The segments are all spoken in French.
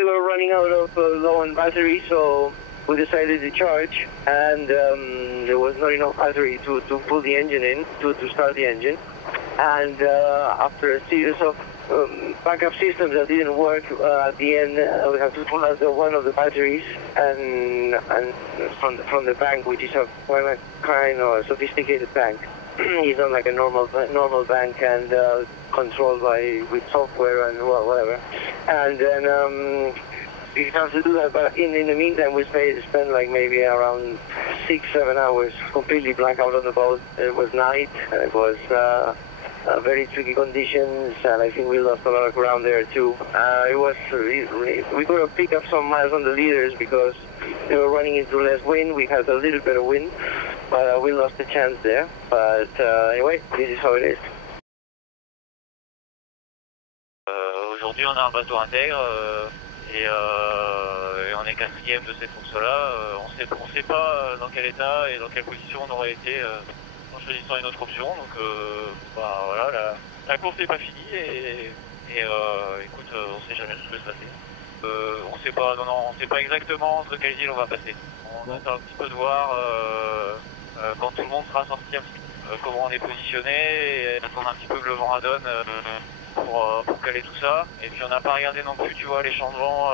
We were running out of low on battery, so we decided to charge, and there was not enough battery to pull the engine in, to start the engine. And after a series of backup systems that didn't work, at the end we have to pull out one of the batteries and from the bank, which is a kind of sophisticated bank. It's not like a normal bank and controlled with software and whatever. And then you have to do that, but in the meantime we spent like maybe around 6-7 hours completely black out on the boat. It was night, and it was very tricky conditions, and I think we lost a lot of ground there too. We could have picked up some miles on the leaders because they were running into less wind. We had a little bit of wind, but we lost the chance there. But anyway, this is how it is. Aujourd'hui, on a un bateau intègre et on est quatrième de cette course-là. On sait pas dans quel état et dans quelle position on aurait été en choisissant une autre option. Donc voilà, la course n'est pas finie et écoute, on sait jamais ce qui peut se passer. On sait pas, on sait pas exactement entre quelles îles on va passer. On attend un petit peu de voir quand tout le monde sera sorti comment on est positionné et attendre un petit peu que le vent adonne pour caler tout ça. Et puis on n'a pas regardé non plus, tu vois, les champs de vent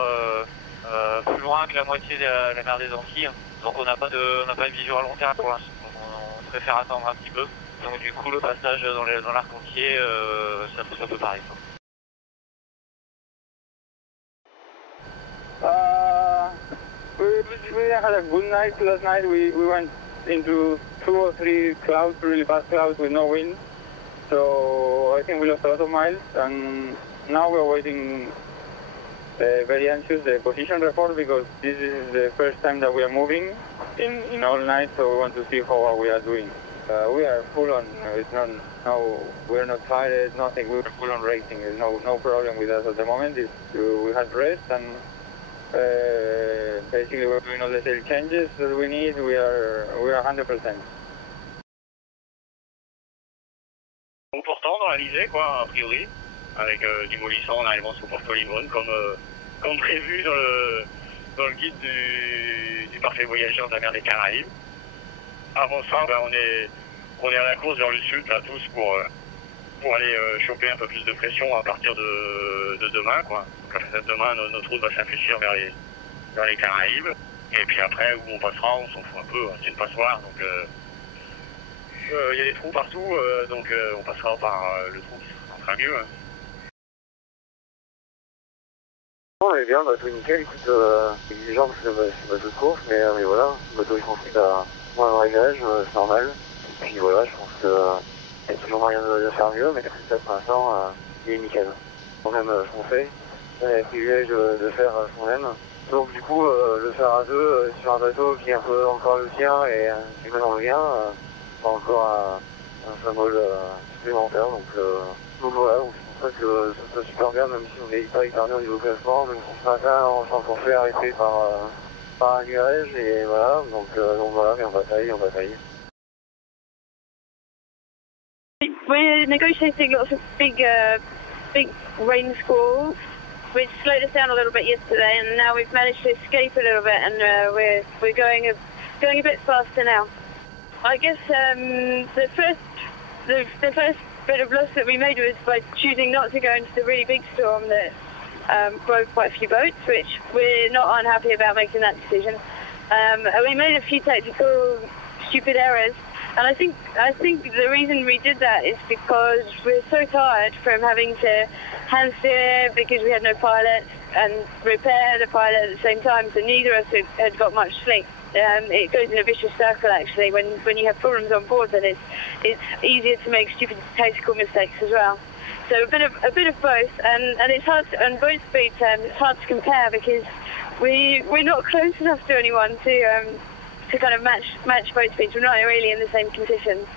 plus loin que la moitié de la mer des Antilles. Donc on n'a pas de vision à long terme pour l'instant. On préfère attendre un petit peu. Donc du coup le passage dans l'arc entier, ça peut paraître. We had a good night last night. We went into 2 or 3 clouds, really bad clouds with no wind. So I think we lost a lot of miles, and now we're waiting very anxious the position report, because this is the first time that we are moving in all night, so we want to see how we are doing. We are full on. We're not tired, nothing. We're full on racing. There's no problem with us at the moment. We had rest, and basically we're doing all the sail changes that we need. We are 100%. Donc pourtant dans l'Alizé, quoi, a priori, avec du mollissant en arrivant sous Porto Limón, comme prévu dans le guide du parfait voyageur de la mer des Caraïbes. Avant ça, on est à la course vers le sud, là, tous pour aller choper un peu plus de pression à partir de demain, quoi. Donc à demain, notre route va s'infléchir vers les Caraïbes. Et puis après, où on passera, on s'en fout un peu, c'est une passoire, donc il y a des trous partout, donc on passera par le trou qui sera en train mieux. On est bien, le bateau nickel, écoute, exigeant parce que c'est bateau de course, mais voilà, le bateau il construit à moins de réglage, c'est normal. Et puis voilà, je pense qu'il y a toujours moyen de faire mieux, mais ça pour l'instant, il est nickel. On aime ce qu'on fait, on a le privilège de faire ce qu'on aime. Donc du coup, le faire à deux sur un bateau qui est un peu encore le sien et qui est maintenant le mien, c'est encore un symbole supplémentaire. Donc voilà, donc c'est pour ça que ça soit super bien, même si on n'est pas hyper bien au niveau classement, même si ce matin on s'est encore fait arrêter par un nuage, et voilà, donc voilà, mais on bataille. We're negotiating lots of big rain squalls, which slowed us down a little bit yesterday, and now we've managed to escape a little bit, and we're going a bit faster now. I guess the first bit of loss that we made was by choosing not to go into the really big storm that broke quite a few boats, which we're not unhappy about making that decision. We made a few tactical stupid errors, and I think the reason we did that is because we're so tired from having to hand steer because we had no pilot and repair the pilot at the same time, so neither of us had got much sleep. It goes in a vicious circle actually. When you have problems on board, then it's easier to make stupid tactical mistakes as well. So a bit of both, and it's hard on boat speed terms. It's hard to compare because we're not close enough to anyone to kind of match boat speeds. We're not really in the same conditions.